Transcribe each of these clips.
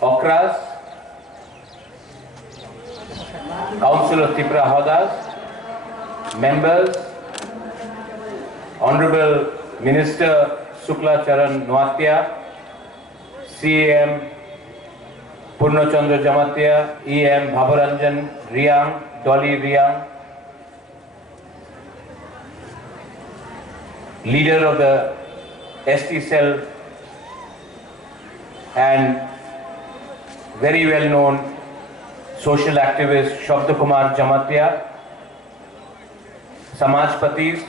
Okras, Council of Tripura Howdas, members, Honorable Minister Shukla Charan Noatia, CM Purnachandra Jamatia, EM Bhabaranjan Riang, Dolly Riang, leader of the ST cell and very well known social activist Shabda Kumar Jamatia, Samajpatis,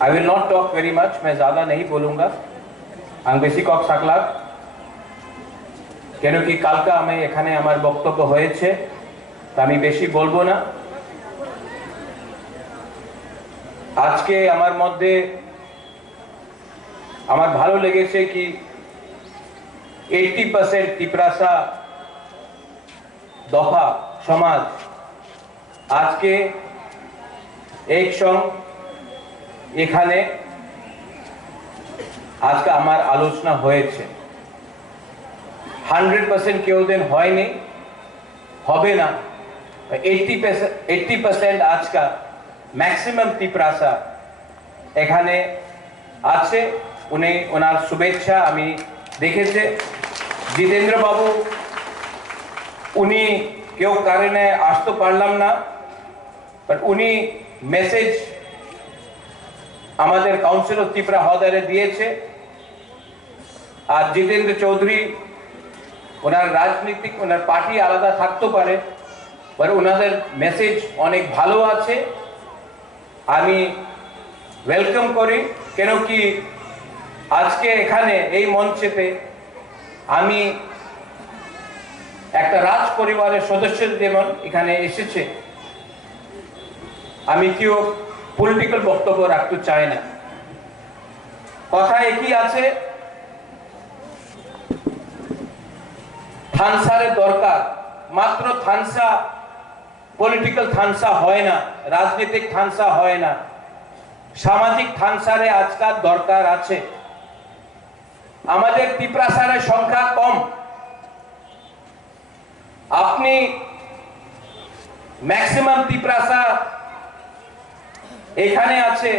I will not talk very much, मैं ज़्यादा नहीं बोलूँगा, आंग बेसी Kock सकलाग, केनो कि कालका हमें एखाने हमार बक्तव्य होएछे, तामी बेशी बोलबो ना, आज के हमार मध्य हमार भालो लेगेছে कि 80% तिप्रासा दफा समाज आज के एक संग এখানে আজকে আমার আলোচনা হয়েছে 100% কেউ দেন হয়নি হবে না 80% আজকা ম্যাক্সিমাম তিপ্রাসা এখানে আছে উনি ওনার শুভেচ্ছা আমি দেখেছে জিতেন্দ্র বাবু উনি কেউ কারণে আসতে পারলাম না বাট উনি মেসেজ আমাদের কাউন্সিল অফ ত্রিপুরা হদারে দিয়েছে আর জিতেন্দ্র চৌধুরী ওনার রাজনৈতিক ওনার পার্টি আলাদা থাকতে পারে বাট ওনাদের মেসেজ অনেক ভালো আছে আমি ওয়েলকাম করি কেন কি আজকে এখানে এই মঞ্চেতে আমি একটা রাজ পরিবারের সদস্য যেমন এখানে এসেছে আমি কেউ পলিটিক্যাল বক্তব্য রাখতে চাই না কথা একই আছে থানসারের দরকার মাত্র থানসা পলিটিক্যাল থানসা হয় না রাজনৈতিক থানসা হয় না সামাজিক থানসারে আজকাল দরকার আছে আমাদের তিপ্রাসারের সংখ্যা কম আপনি ম্যাক্সিমাম তিপ্রাসা এখানে আছে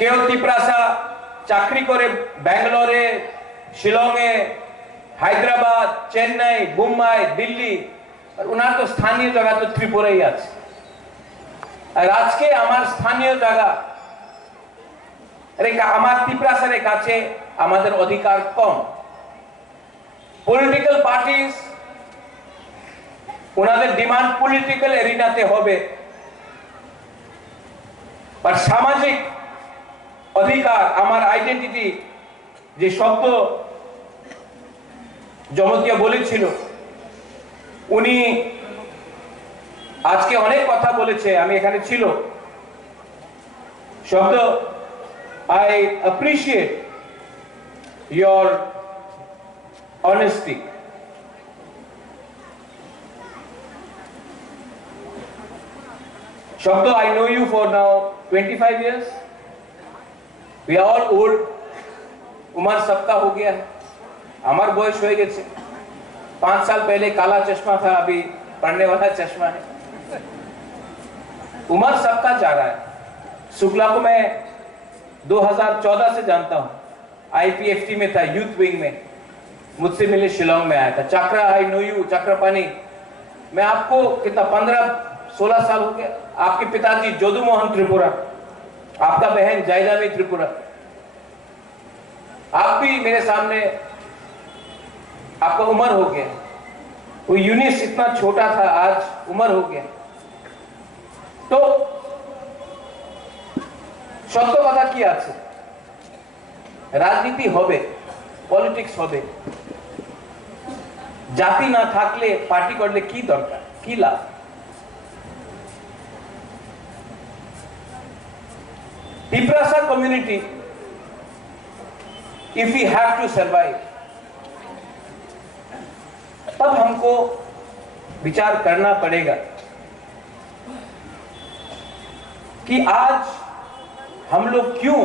কেউ তিপ্রাসা চাকরি করে ব্যাঙ্গালোরে শিলংয়ে হায়দ্রাবাদ চেন্নাই মুম্বাই দিল্লি আর ওনার তো স্থানীয় জায়গা তো ত্রিপুরাই আছে আর আজকে আমার স্থানীয় জায়গা আমার তিপ্রাসারের কাছে আমাদের অধিকার কম পলিটিক্যাল পার্টিস ওনাদের ডিমান্ড পলিটিক্যাল এরিনাতে হবে বাট সামাজিক অধিকার আমার আইডেন্টিটি যে শব্দ জমতিয়া বলেছিল উনি আজকে অনেক কথা বলেছে আমি এখানে ছিল শব্দ I appreciate your honesty Shabda, I know you for now 25 years. We are all old. उम्र सबका हो गया है हमार बॉयस हो गए 5 साल पहले काला चश्मा था अभी पढ़ने वाला चश्मा है उम्र सबका जा रहा है शुक्ला को मैं 2014 से जानता हूँ आईपीएफटी में था यूथ विंग में मुझसे मिले शिलोंग में आया था चक्रा आई नो यू चक्रपानी मैं आपको कितना 15-16 साल हो गया आपके पिताजी जोदू मोहन त्रिपुरा आपका बहन जायदावी त्रिपुरा आप भी मेरे सामने आपका उम्र हो गया वो यूनिस इतना छोटा था आज उम्र हो गया तो সত্য কথা কি আছে রাজনীতি হবে পলিটিক্স হবে জাতি না থাকলে পার্টি করলে কি দরকার কি লাভ Tiprasa community, if we have to survive, तब हमको विचार करना पड़ेगा कि आज हम लोग क्यों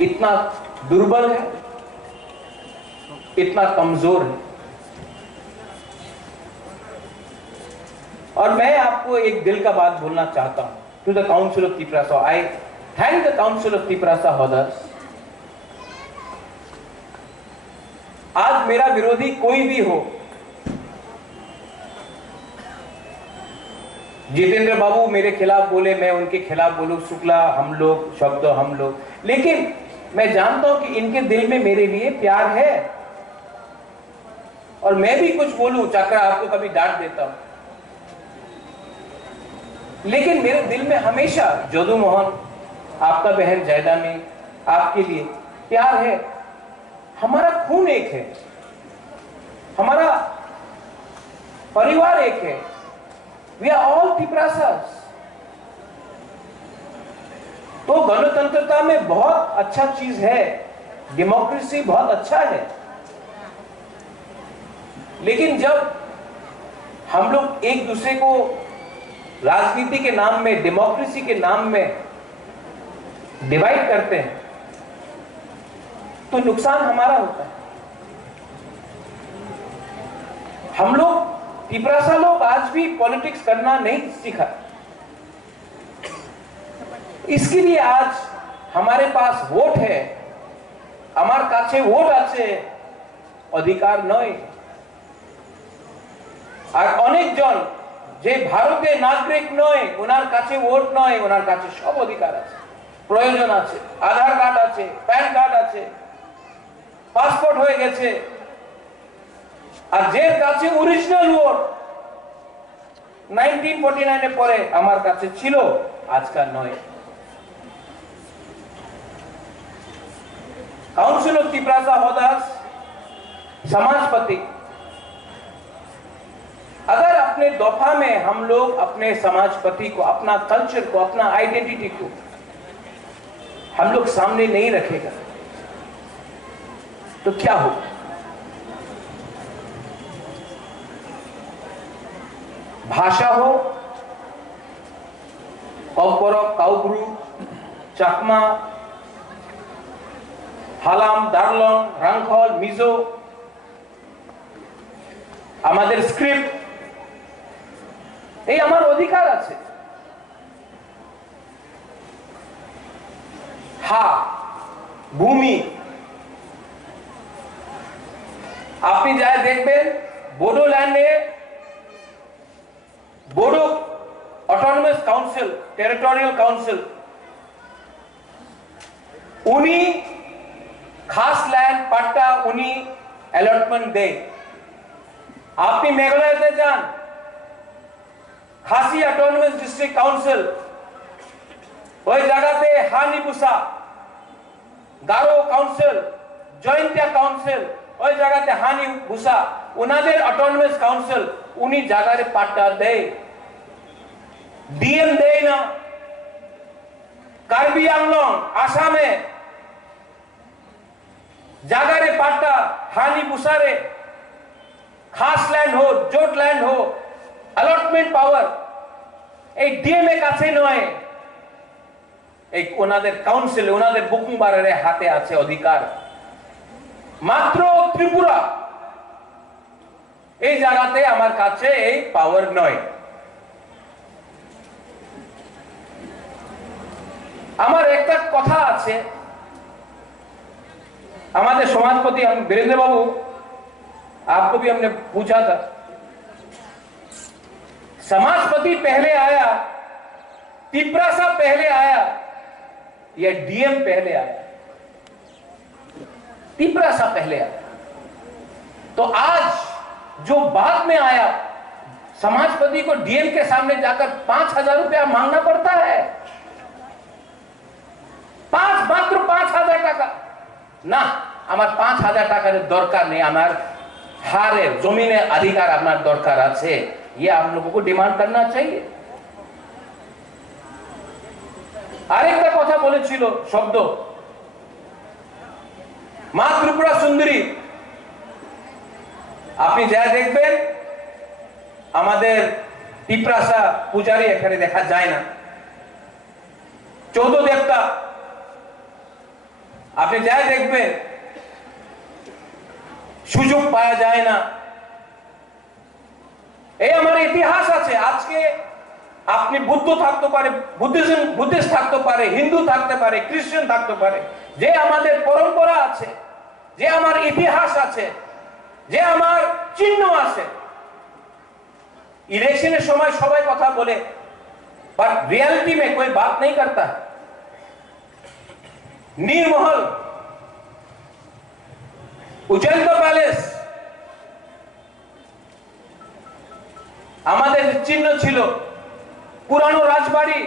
इतना दुर्बल है, इतना कमजोर है। और मैं आपको एक दिल का बात बोलना चाहता हूं to the council of Tiprasa. I thank the council of Tiprasa हॉदर्स। आज मेरा विरोधी कोई भी हो, जितेंद्र बाबू मेरे खिलाफ बोले, मैं उनके खिलाफ बोलूं, शुक्ला हम लोग, शब्द हम लोग, लेकिन मैं जानता हूं कि इनके दिल में मेरे लिए प्यार है। और मैं भी कुछ बोलूं, चक्रा आपको कभी डांट देता हूं, लेकिन मेरे दिल में हमेशा जदू मोहन, आपका बहन जयदानी, आपके लिए प्यार है। हमारा खून एक है, हमारा परिवार एक है। We are all Tiprasas. तो गणतंत्रता में बहुत अच्छा चीज है, डेमोक्रेसी बहुत अच्छा है, लेकिन जब हम लोग एक दूसरे को राजनीति के नाम में, डेमोक्रेसी के नाम में डिवाइड करते हैं तो नुकसान हमारा होता है। हम लोग तिपरासा लोग आज भी पॉलिटिक्स करना नहीं सीखा। इसके लिए आज हमारे पास वोट है, हमारे काछे वोट আছে, अधिकार नয়। আর অনেকজন যে ভারতের নাগরিক নয়, ওনার কাছে ভোট নয়, ওনার কাছে সব অধিকার আছে, প্রয়োজন আছে, আধার কার্ড আছে, প্যান কার্ড আছে, পাসপোর্ট হয়ে গেছে। আর যে কাছে অরিজিনাল ভোট 1949 এর পরে আমার কাছে ছিল, আজকাল নয়। काउंसिल ऑफ तिपरासा हॉदर्स, समाजपति, अगर अपने दफा में हम लोग अपने समाजपति को, अपना कल्चर को, अपना आइडेंटिटी को हम लोग सामने नहीं रखेगा तो क्या होगा? भाषा हो, कौपरक, काउब्रु, चाकमा, हालाम, दार्लং, রাংখল, মিজো, আমাদের স্ক্রিপ্ট, এই আমার অধিকার আছে। হা, ভূমি, আপনি যা দেখবেন বোডোল্যান্ডে Bodo autonomous council, territorial council, उन्हीं खास लैंड पट्टा उन्हीं अलॉटमेंट दे। आपने मेघालय जान, खासी ऑटोनमस डिस्ट्रिक्ट काउंसिल, वही जगह पे हानिबुसा, गारो काउंसिल, जॉइंटिया काउंसिल, वही जगह पे हानिबुसा, उन्हादेर ऑटोनमस काउंसिल उन्हीं जगह रे पट्टा दे। डीएम दे ना। कार्बी आंगलং, आसामे जगह रे पट्टा हानिबुसा रे खास लैंड हो, जोट लैंड हो, अलॉटमेंट पावर এই ডিএমএ কাছে নয়, এই ওনাদের কাউন্সিল, ওনাদের বুকুমবারের হাতে আছে অধিকার। মাত্র ত্রিপুরা এই জায়গাতে আমার কাছে এই পাওয়ার নয়। আমার একটা কথা আছে, हमारे समाजपति हम वीरेंद्र बाबू, आपको भी हमने पूछा था, समाजपति पहले आया, तिपरासा पहले आया या डीएम पहले आया? तिपरासा पहले आया। तो आज जो बाद में आया, समाजपति को डीएम के सामने जाकर 5,000 रुपया मांगना पड़ता है। मात्र 5,000 টাকা না, আমার 5,000 টাকার দরকার নেই, আমার হারে জমিনে अधिकार আপনার দরকার আছে, ये आप लोगों को डिमांड करना चाहिए। আরেকটা কথা বলেছিল শব্দ, মা ত্রিপুরা সুন্দরী, আপনি যা দেখবেন আমাদের তিপ্রাসা পূজারী এখানে দেখা যায় না। চৌদ্দ দেবতা আপনি যাই দেখবেন, সুযোগ পাওয়া যায় না। এই আমার ইতিহাস আছে। আজকে আপনি বুদ্ধ থাকতে পারে, বুদ্ধিস্ট থাকতে পারে, হিন্দু থাকতে পারে, খ্রিস্টান থাকতে পারে, যে আমাদের পরম্পরা আছে, যে আমার ইতিহাস আছে, যে আমার চিহ্ন আছে। इलेक्शনের সময় সবাই কথা বলে, पर रियलिटी में कोई बात नहीं करता। नीरमहल, उज्जैन पैलेस আমাদের চিহ্ন ছিল। পুরানো রাজবাড়ি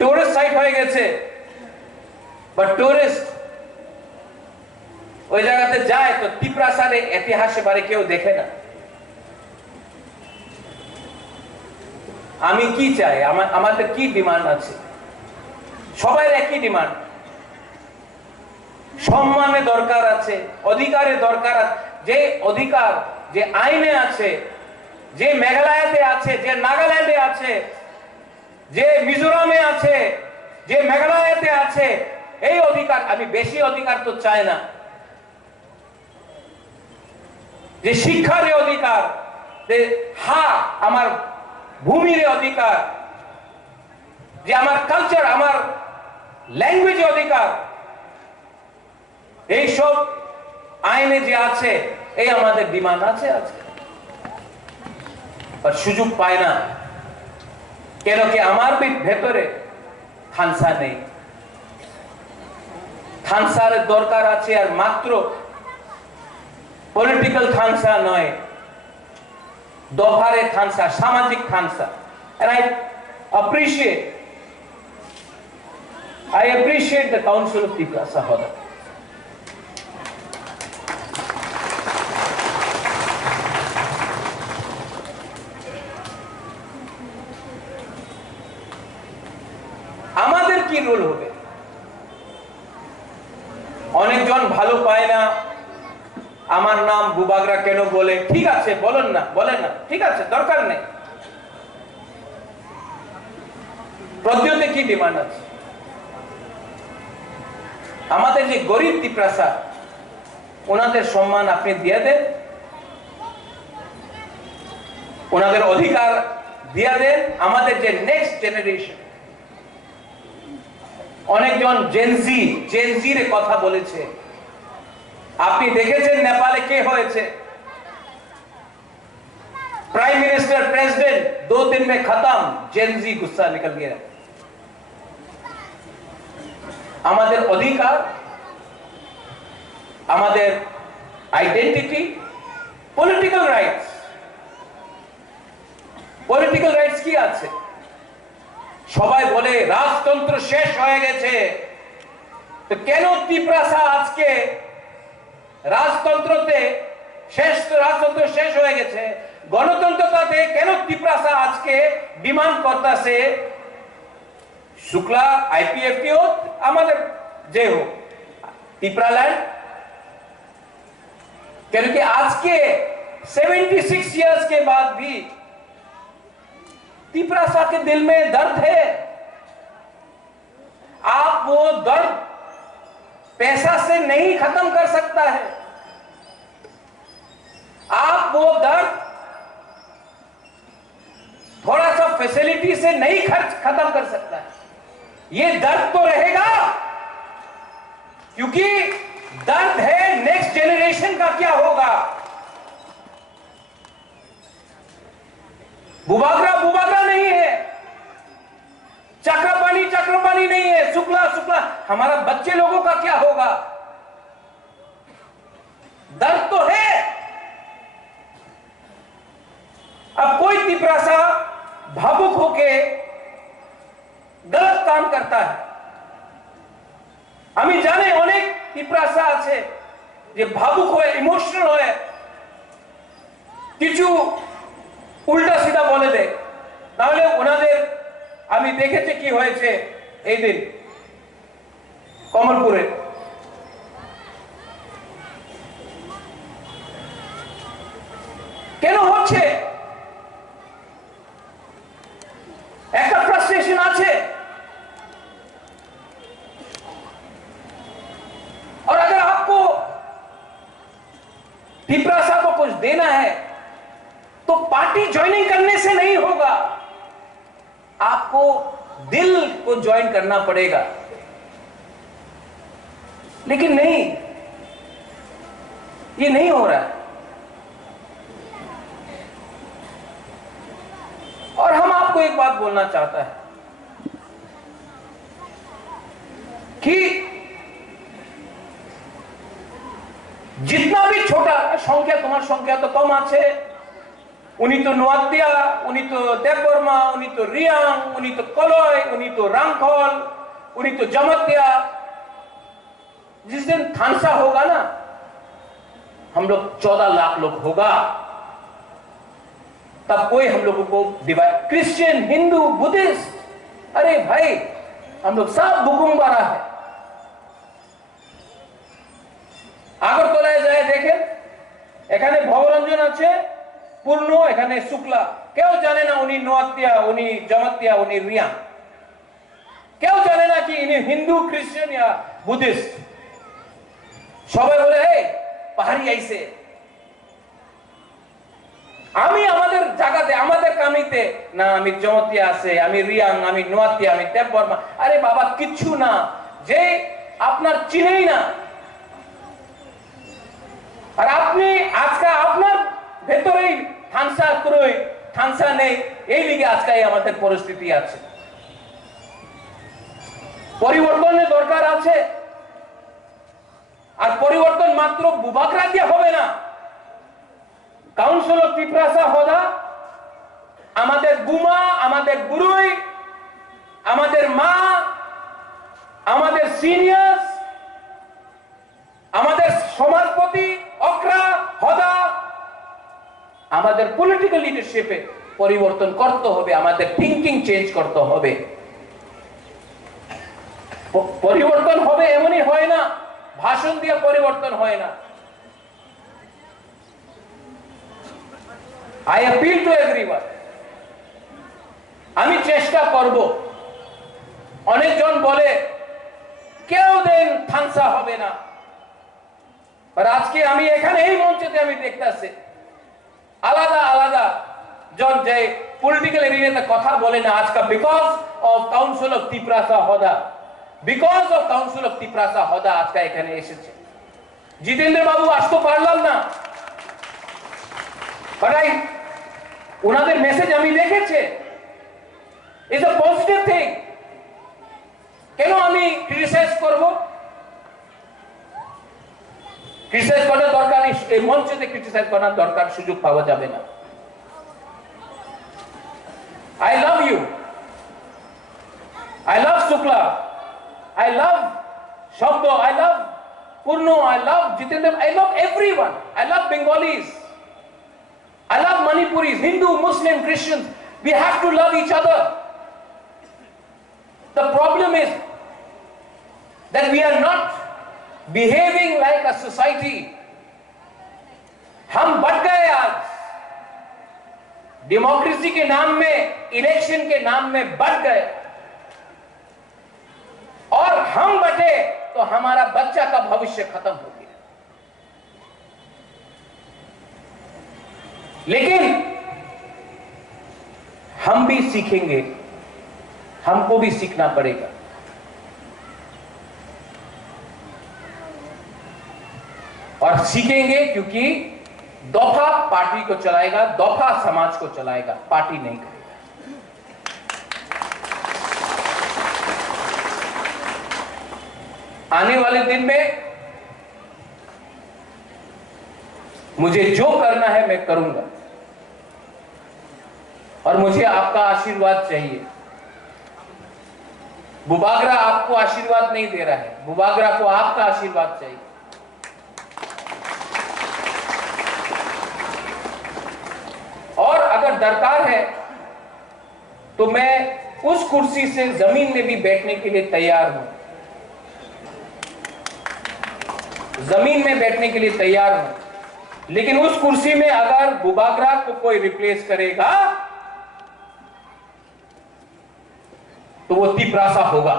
টুরিস্ট সাইট হয়ে গেছে, বাট টুরিস্ট ওই জায়গাতে যায় তো তিপ্রাসার ইতিহাসে বারে কেউ দেখে না। আমি কি চাই, আমাদের কি ডিমান্ড আছে? সবাই একই ডিমান্ড, সম্মানের দরকার আছে, অধিকারের দরকার আছে। যে অধিকার যে আইনে আছে, যে মেঘালয়তে আছে, যে নাগাল্যান্ডে আছে, যে মিজোরামে আছে, যে মেঘালয়তে আছে, এই অধিকার। আমি বেশি অধিকার তো চাই না। যে শিক্ষার অধিকার, যে আমার ভূমির অধিকার, যে আমার কালচার, আমার ল্যাঙ্গুয়েজ অধিকার, এই সব আইনে যে আছে, এই আমাদের ডিমান্ড আছে আজকে। আর সুযোগ পায় না কেন কি আমার ভেতরে খানসা নেই। খানসার দরকার আছে, আর মাত্র পলিটিক্যাল খানসা নয়, দফারে খানসা, সামাজিক খানসা। And I appreciate the Council of Tiprasa Hoda. আমাদের কি রোল হবে? অনেকজন ভালো পায় না, আমার নাম বুবাগরা কেন বলে। ঠিক আছে, বলেন না, ঠিক আছে, দরকার নেই। প্রদ্যোতে কি ডিমান্ড আছে? আমাদের যে গরিব তিপ্রাসা, ওনাদের সম্মান আপনি দিয়ে দেন, ওনাদের অধিকার দিয়ে দেন। আমাদের যে নেক্সট জেনারেশন, অনেকজন জেনজির কথা বলেছে। আপনি দেখেছেন নেপালে কে হয়েছে? प्राइम मिनिस्टर, प्रेसिडेंट 2 दिन में खत्म, जेनजी गुस्सा निकल गया। আমাদের অধিকার, আমাদের আইডেন্টিটি, পলিটিক্যাল রাইটস কি আছে? সবাই বলে রাজতন্ত্র শেষ হয়ে গেছে, তো কেন তিপ্রাসা আজকে রাজতন্ত্র শেষ হয়ে গেছে, গণতন্ত্রতে কেন তিপ্রাসা আজকে ডিমান্ড করতেছে शुक्ला आईपीएफटी हो, আমাদের যে হোক तिप्रालैंड? क्योंकि आज के 76 इयर्स के बाद भी तिप्रासा के दिल में दर्द है। आप वो दर्द पैसा से नहीं खत्म कर सकता है, आप वो दर्द थोड़ा सा फैसिलिटी से नहीं खत्म कर सकता है। ये दर्द तो रहेगा, क्योंकि दर्द है नेक्स्ट जेनरेशन का क्या होगा। बुबागरा नहीं है, चक्रपाणी नहीं है, शुक्ला हमारा बच्चे लोगों का क्या होगा। दर्द तो है। अब कोई तिप्रासा भावुक होके गलत काम करता है। আমি জানি অনেক তিপ্রাসা আছে যে ভাবুক হয়ে, ইমোশনাল হয়ে কিছু উল্টা সিধা বলে দেয়। তাহলে ওনাদের আমি দেখেছি কি হয়েছে এই দিন কমলপুরে। কেন হচ্ছে? একটা ফ্রাস্ট্রেশন আছে। और अगर आपको पिपरासा को कुछ देना है तो पार्टी ज्वाइनिंग करने से नहीं होगा, आपको दिल को ज्वाइन करना पड़ेगा। लेकिन नहीं, ये नहीं हो रहा है। और हम आपको एक बात बोलना चाहता है कि जितना भी छोटा संख्या, तुम्हार संख्या तो कम आछे, उनी तो नोआदिया, उनी तो देवबर्मा, उनी तो रियांग, उनी तो कलय, उनी तो रांगखल, उनी तो जमतिया। जिस दिन थानसा होगा ना, हम लोग 14 लाख लोग होगा, तब कोई हम लोगों को डिवाइड, क्रिश्चियन, हिंदू, बुद्धिस्ट, अरे भाई हम लोग सब बुकुम्बारा है। আগরতলায় যায় দেখেন, এখানে ভবরঞ্জন আছে, পূর্ণ, এখানে শুক্লা। কেউ জানে না উনি নোয়াতিয়া, উনি জমাতিয়া, উনি রিয়া। কেউ জানে না কি ইনি হিন্দু, খ্রিস্টান या বুদ্ধিস্ট। সবাই বলে এই পাহাড়ি আইছে। আমি আমাদের জায়গাতে, আমাদের কামিতে না, আমি জমাতিয়া আছে, আমি রিয়াং, আমি নোয়াতিয়া, আমি দেববর্মা। আরে বাবা কিচ্ছু না, যে আপনার চিনেই না। আর আপনি আজকে আপনার ভেতরেই থানসা ক্রয়, থানসা নেই, এই লিগে আজকে আমাদের পরিস্থিতি আছে। পরিবর্তনের দরকার আছে। আর পরিবর্তন মাত্র বুবাকরা দিয়ে হবে না। কাউন্সিল অফ ত্রিপুরা হদা আমাদের গুমা, আমাদের গুরুই, আমাদের মা, আমাদের সিনিয়র্স, আমাদের সমাজপতি অকরা হদা, আমাদের পলিটিক্যাল লিডারশিপে পরিবর্তন করতে হবে, আমাদের থিংকিং চেঞ্জ করতে হবে। পরিবর্তন হবে এমনই হয় না, ভাষণ দিয়ে পরিবর্তন হয় না। আই অ্যাপিল টু এভরিওয়ান, আমি চেষ্টা করব। অনেকজন বলে কেউ দিন থানসা হবে না, আর আজকে আমি এখানে এই মঞ্চেতে আমি দেখতেছি আলাদা আলাদা জন যে পলিটিক্যাল এরিয়াতে কথা বলে না আজকে, because of council of Tripura Hoda, because of council of Tripura Hoda আজকে এখানে এসেছে। জিতেন্দ্র বাবু আসতে পারলাম না, ওনাদের মেসেজ আমি দেখেছি, ইটস আ পজিটিভ থিং। কেন আমি ক্রিটিসাইজ করব? ক্রিটিসাইজ করার দরকার নেই, এই মঞ্চে ক্রিটিসাইজ করার দরকার, সুযোগ পাওয়া যাবে না। I love you. I love Shukla. I love Shabdo. I love Purno. I love Jitendra. I love everyone. I love Bengalis. I love Manipuris, Hindu, Muslim, Christians. We have to love each other. The problem is that we are not behaving like a society. हम बढ़ गए आज, democracy के नाम में, election के नाम में बढ़ गए, और हम बटे तो हमारा बच्चा का भविष्य खत्म हो गया। लेकिन हम भी सीखेंगे, हमको भी सीखना पड़ेगा। और सीखेंगे क्योंकि दफा पार्टी को चलाएगा, दफा समाज को चलाएगा, पार्टी नहीं करेगा। आने वाले दिन में मुझे जो करना है मैं करूंगा, और मुझे आपका आशीर्वाद चाहिए। बुबागरा आपको आशीर्वाद नहीं दे रहा है, बुबागरा को आपका आशीर्वाद चाहिए। और अगर दरकार है तो मैं उस कुर्सी से जमीन में भी बैठने के लिए तैयार हूं, जमीन में बैठने के लिए तैयार हूं। लेकिन उस कुर्सी में अगर बुबागरा को कोई रिप्लेस करेगा तो वो तिपरासा होगा।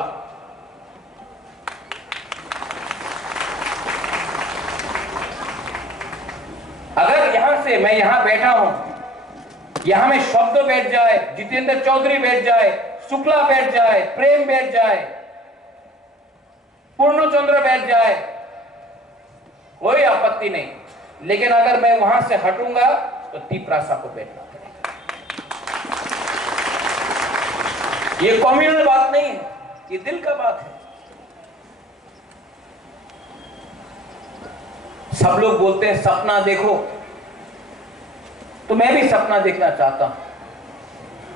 अगर यहां से मैं यहां बैठा हूं, यहां में शब्द बैठ जाए, जितेंद्र चौधरी बैठ जाए, शुक्ला बैठ जाए, प्रेम बैठ जाए, पूर्णचंद्र बैठ जाए, कोई आपत्ति नहीं। लेकिन अगर मैं वहां से हटूंगा तो तिपरासा को बैठना पड़ेगा। ये कम्युनल बात नहीं है, ये दिल का बात है। सब लोग बोलते हैं सपना देखो, तो मैं भी सपना देखना चाहता हूं।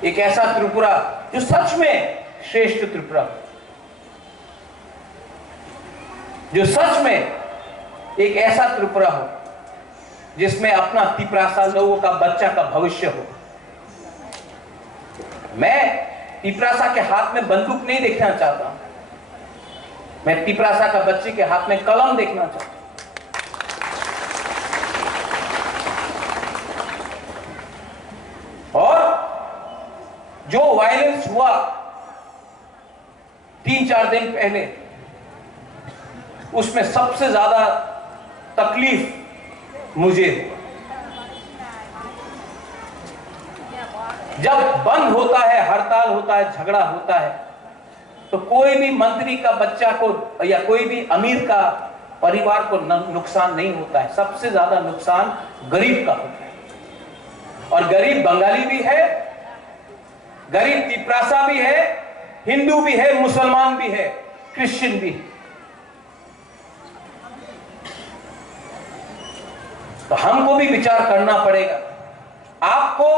एक ऐसा त्रिपुरा जो सच में श्रेष्ठ त्रिपुरा, जो सच में एक ऐसा त्रिपुरा हो जिसमें अपना तिपरासा लोगों का बच्चा का भविष्य हो। मैं तिपरासा के हाथ में बंदूक नहीं देखना चाहता, मैं तिपरासा का बच्चे के हाथ में कलम देखना चाहता हूं। और जो वायलेंस हुआ 3-4 दिन पहले, उसमें सबसे ज्यादा तकलीफ मुझे, जब बंद होता है, हड़ताल होता है, झगड़ा होता है, तो कोई भी मंत्री का बच्चा को या कोई भी अमीर का परिवार को नुकसान नहीं होता है। सबसे ज्यादा नुकसान गरीब का होता है। और गरीब बंगाली भी है, गरीब तिपरासा भी है, हिंदू भी है, मुसलमान भी है, क्रिश्चियन भी है। तो हमको भी विचार करना पड़ेगा। आपको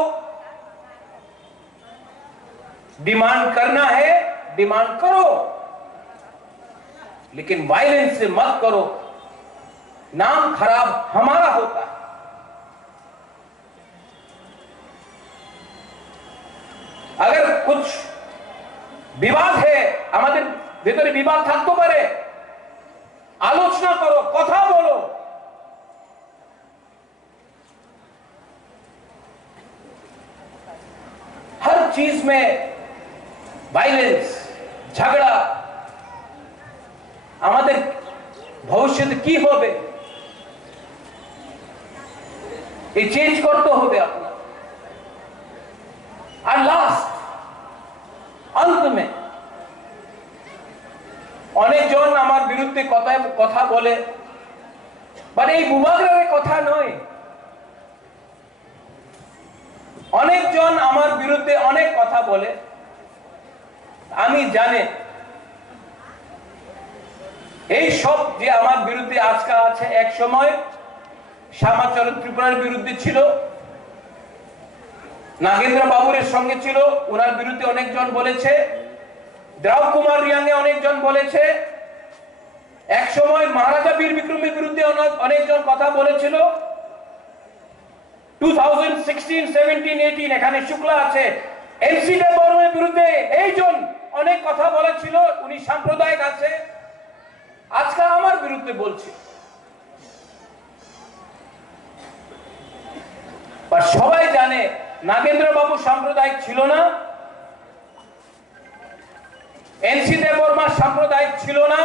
डिमांड करना है, डिमांड करो, लेकिन वायलेंस से मत करो। नाम खराब हमारा होता है। अगर कुछ विवाद है, हमारे भीतर विवाद থাকতে পারে, आलोचना करो, कथा बोलो। हर चीज में वायलेंस, झगड़ा, हमारे भविष्य की होबे, ये चेंज करते होबे अपना। और लास्ट अंत में अनेक जन आमार बिरुद्धे कथा बोले, बाट এই বুবাগ্রারে কথা নয়। अनेक जन आमार बिरुद्धे अनेक कथा बोले, आमी जाने এই সব যে আমার বিরুদ্ধে আজকে আছে, এক সময় শ্যামাচরণ ত্রিপুরার বিরুদ্ধে ছিল, नागेंद्र बाबुर संगे छिलो, उनार बिरुद्धे अनेक जन बोलेछे, द्राव कुमार रियांगे अनेक जन बोलेछे, एक समय महाराजा वीर विक्रमेर बिरुद्धे अनेक जन कथा बोलेछिलो। 2016, 17, 18 एखाने शुक्ला आछे, एनसी देबबर्मনের बिरुद्धे এই জন अनेक कथा बोलेछिलो, उनी साम्प्रदायिक आछे, आजके आमार बिरुद्धे बोलছে। पर सबाई जाने नागेंद्र बाबू सांप्रदायिक छिलो ना, एनसी देबबर्मा सांप्रदायिक छिलो ना,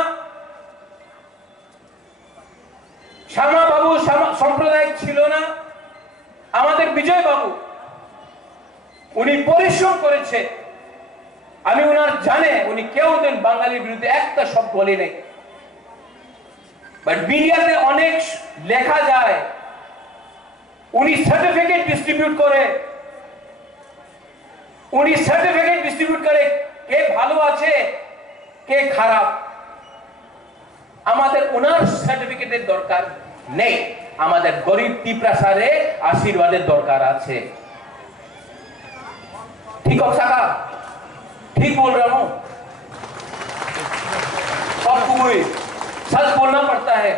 श्यामा बाबू सांप्रदायिक छिलो ना, आमादेर विजय बाबू उनी परिश्रम करेছে। आमी उनार जाने उनी केउदिन बांगालिर बिरुद्धे एकटा शब्द बोले नहीं, बाट मीडियाते अनेक लेखा जाए उनी सार्टिफिकेट डिस्ट्रीब्यूट करे, उनी सार्टिफिकेट डिस्ट्रीब्यूट करे के भालो आछे के खराब। आमादेर उनार सार्टिफिकेटेर दरकार नेই, आमादेर गरीब तिपरासारे आशीर्वादेर दरकार आछे। ठीक हो सका? ठीक बोल रहा हूं? सबको सच बोलना पड़ता है।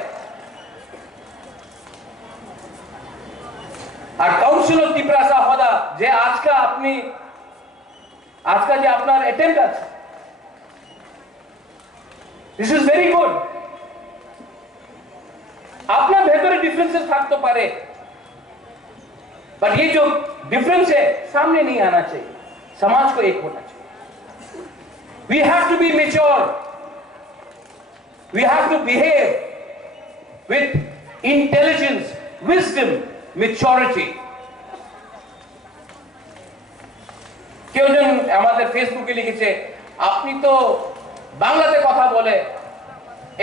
और काउंसिल तिपरासा होदा जे आज का अपनी आज का जो अपना अटेम्प्ट আছে, दिस इज वेरी गुड। আপনার ভেতরে ডিফারেন্সেস থাকতে পারে, बट ये जो डिफरेंस है सामने नहीं आना चाहिए, समाज को एक होना चाहिए। We have to be mature, we have to behave with intelligence, wisdom, maturity. কেউ জন আমাদের ফেসবুকে লিখেছে আপনি তো বাংলাতে কথা বলে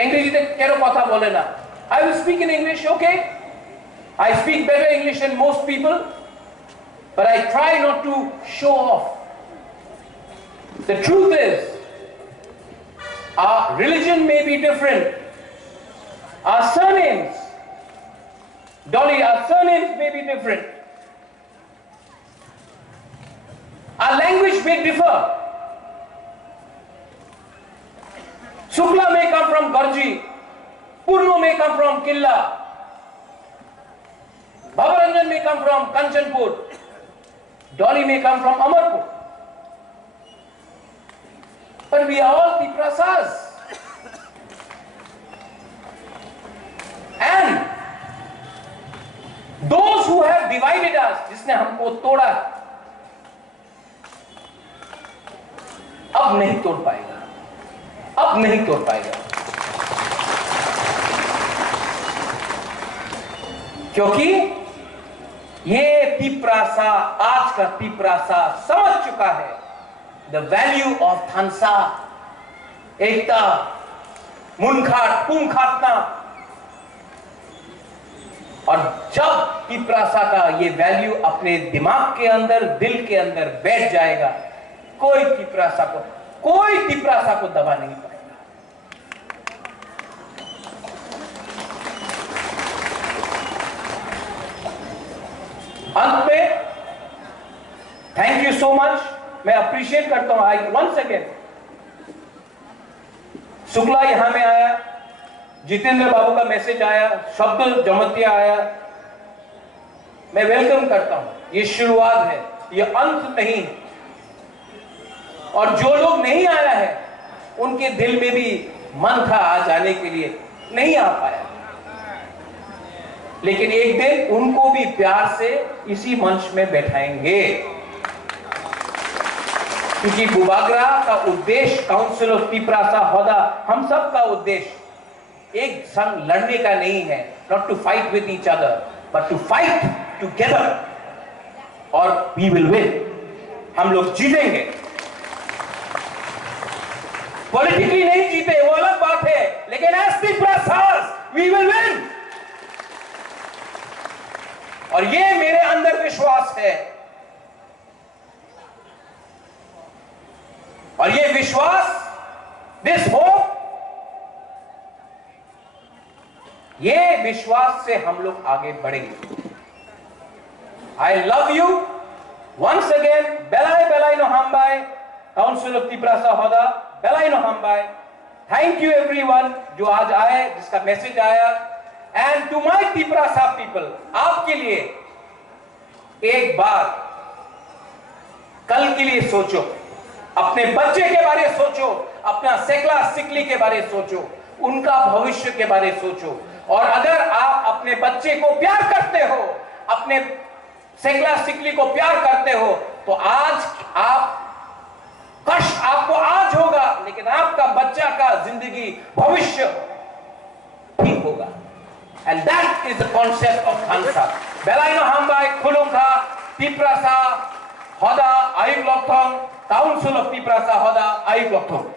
ইংরেজিতে কেন কথা বলে না? I will speak in English, okay? I speak better English than most people, but I try not to show off. The truth is, our religion may be different. Our surnames, Dolly, our surnames may be different. Our language may differ. Shukla may come from Garji, Purno may come from Killa, Bhavaranjan may come from Kanchanpur, Dolly may come from Amarpur. But we are all Tiprasas. And those who have divided us, जिसने हमको तोड़ा, अब नहीं तोड़ पाएगा, अब नहीं तोड़ पाएगा, क्योंकि ये तिप्रासा, आज का तिप्रासा समझ चुका है द वैल्यू ऑफ थानसा, एकता, मुनखाट, पुंखाटना। और जब तिप्रासा का ये वैल्यू अपने दिमाग के अंदर, दिल के अंदर बैठ जाएगा, कोई तिप्रासा को दबा नहीं पाएगा। अंत में थैंक यू सो मच, मैं अप्रिशिएट करता हूं। आई वंस अगेन, शुक्ला यहां में आया, जितेंद्र बाबू का मैसेज आया, शब्द जमतिया आया, मैं वेलकम करता हूं। ये शुरुआत है, ये अंत नहीं है। और जो लोग नहीं आया है उनके दिल में भी मन था आ जाने के लिए, नहीं आ पाया, लेकिन एक दिन उनको भी प्यार से इसी मंच में बैठाएंगे, क्योंकि बुबागरा का उद्देश्य, काउंसिल ऑफ तिप्रासा हौदा, हम सब का उद्देश्य एक संग लड़ने का नहीं है, not to fight with each other but to fight together, और वी विल विन, हम लोग जीतेंगे। पॉलिटिकली नहीं जीते वो अलग बात है, लेकिन एज तिप्रासास वी विल विन। और ये मेरे अंदर विश्वास है, और ये विश्वास, दिस होप, ये विश्वास से हम लोग आगे बढ़ेंगे। I love you once again. बेलाई बेलाई नो हमबाई, काउंसिल ऑफ तिप्रासा हौदा, बेलाई नो हमबाई। थैंक यू एवरीवन जो आज आए, जिसका मैसेज आया। And to my Tiprasa people, आपके लिए एक बार कल के लिए सोचो, अपने बच्चे के बारे में सोचो, अपना सेकला सिकली के बारे में सोचो, उनका भविष्य के बारे में सोचो। और अगर आप अपने बच्चे को प्यार करते हो, अपने सेकला सिकली को प्यार करते हो, तो आज आप कष्ट आपको आज होगा, लेकिन आपका बच्चा का जिंदगी, भविष्य ठीक होगा। And that is the concept of Khansa. Belaino Hambai, Khulungkha, Tiprasa, Hoda, Ayuk Lokthong, Council of Tiprasa, Hoda, Ayuk Lokthong.